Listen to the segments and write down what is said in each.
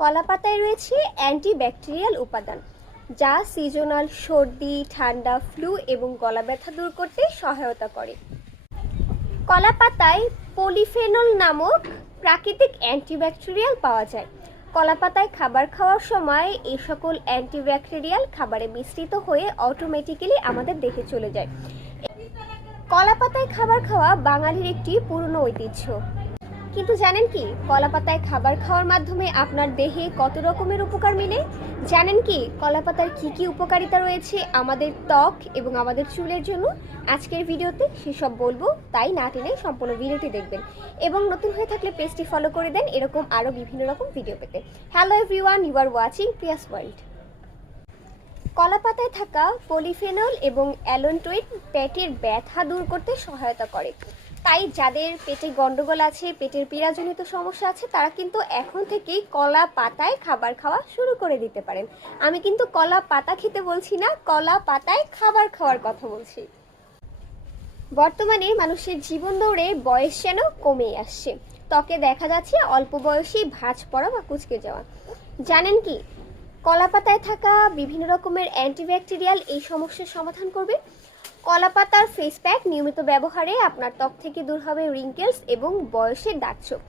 কলা পাতায় রয়েছে অ্যান্টিব্যাকটেরিয়াল উপাদান, যা সিজনাল সর্দি, ঠান্ডা, ফ্লু এবং গলা ব্যথা দূর করতে সহায়তা করে। কলা পাতায় পলিফেনল নামক প্রাকৃতিক অ্যান্টিব্যাকটেরিয়াল পাওয়া যায়। কলা পাতায় খাবার খাওয়ার সময় এই সকল অ্যান্টিব্যাকটেরিয়াল খাবারে মিশ্রিত হয়ে অটোমেটিক্যালি আমাদের দেহে চলে যায়। কলা পাতায় খাবার খাওয়া বাঙালির একটি পুরনো ঐতিহ্য। কিন্তু জানেন কি, কলা পাতায় খাবার খাওয়ার মাধ্যমে আপনার দেহে কত রকমের উপকার মিলে? জানেন কি কলা পাতার কি কি উপকারিতা রয়েছে আমাদের ত্বক এবং আমাদের চুলের জন্য? আজকের ভিডিওতে সেসব বলবো, তাই না টেনে সম্পূর্ণ ভিডিওটি দেখবেন এবং নতুন হয়ে থাকলে পেজটি ফলো করে দেন এরকম আরও বিভিন্ন রকম ভিডিও পেতে। Hello everyone, you are watching Priya's world. কলা পাতায় থাকা পলিফেনল এবং অ্যালন্টোয়েড পেটের ব্যথা দূর করতে সহায়তা করে। তাই যাদের পেটে গন্ডগোল আছে, পেটের পীড়াজনিত সমস্যা আছে, তারা কিন্তু এখন থেকেই কলা পাতায় খাবার খাওয়া শুরু করে দিতে পারেন। আমি কিন্তু কলা পাতা খেতে বলছি না, কলা পাতায় খাবার খাওয়ার কথা বলছি। বর্তমানে মানুষের জীবন দৌড়ে বয়স যেন কমে আসছে, ত্বকে দেখা যাচ্ছে অল্প বয়সী ভাঁজ পড়া বা কুঁচকে যাওয়া। জানেন কি কলা পাতায় থাকা বিভিন্ন রকমের অ্যান্টিব্যাকটেরিয়াল এই সমস্যার সমাধান করবে? কলা পাতার ফেস প্যাক নিয়মিত ব্যবহারে আপনার ত্বক থেকে দূর হবে রিঙ্কেলস এবং বয়সের দাগছোপ।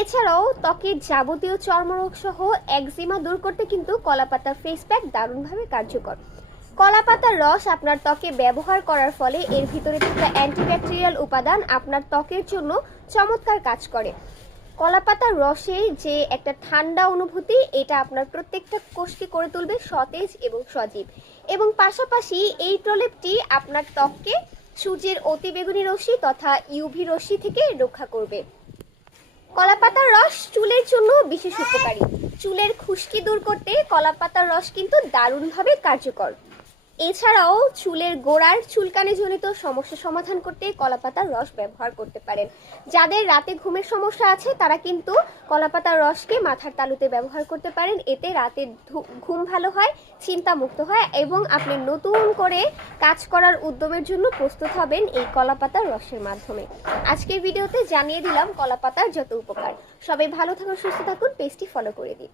এছাড়াও ত্বকের যাবতীয় চর্মরোগ সহ একজিমা দূর করতে কিন্তু কলা পাতার ফেস প্যাক দারুণভাবে কার্যকর। কলা পাতার রস আপনার ত্বকে ব্যবহার করার ফলে এর ভিতরে থাকা অ্যান্টিব্যাকটেরিয়াল উপাদান আপনার ত্বকের জন্য চমৎকার কাজ করে। কলা পাতার রসে যে একটা ঠান্ডা অনুভূতি, এটা আপনার প্রত্যেকটা কোষকে করে তুলবে সতেজ এবং সজীব, এবং পাশাপাশি এই প্রলেপটি আপনার ত্বককে সূর্যের অতিবেগুনি রশ্মি তথা ইউভি রশ্মি থেকে রক্ষা করবে। কলা পাতার রস চুলের জন্য বিশেষ উপকারী। চুলের খুশকি দূর করতে কলা পাতার রস কিন্তু দারুণভাবে কার্যকর। এছাড়াও চুলের গোড়ার চুলকানি জনিত সমস্যা সমাধান করতে কলা পাতার রস ব্যবহার করতে পারেন। যাদের রাতে ঘুমের সমস্যা আছে তারা কিন্তু কলা পাতার রসকে মাথার তালুতে ব্যবহার করতে পারেন। এতে রাতে ঘুম ভালো হয়, চিন্তা মুক্ত হয় এবং আপনি নতুন করে কাজ করার উদ্যমের জন্য প্রস্তুত হবেন এই কলা পাতার রসের মাধ্যমে। আজকের ভিডিওতে জানিয়ে দিলাম কলা পাতার যত উপকার। সবাই ভালো থাকুন, সুস্থ থাকুন, পেজটি ফলো করে দিন।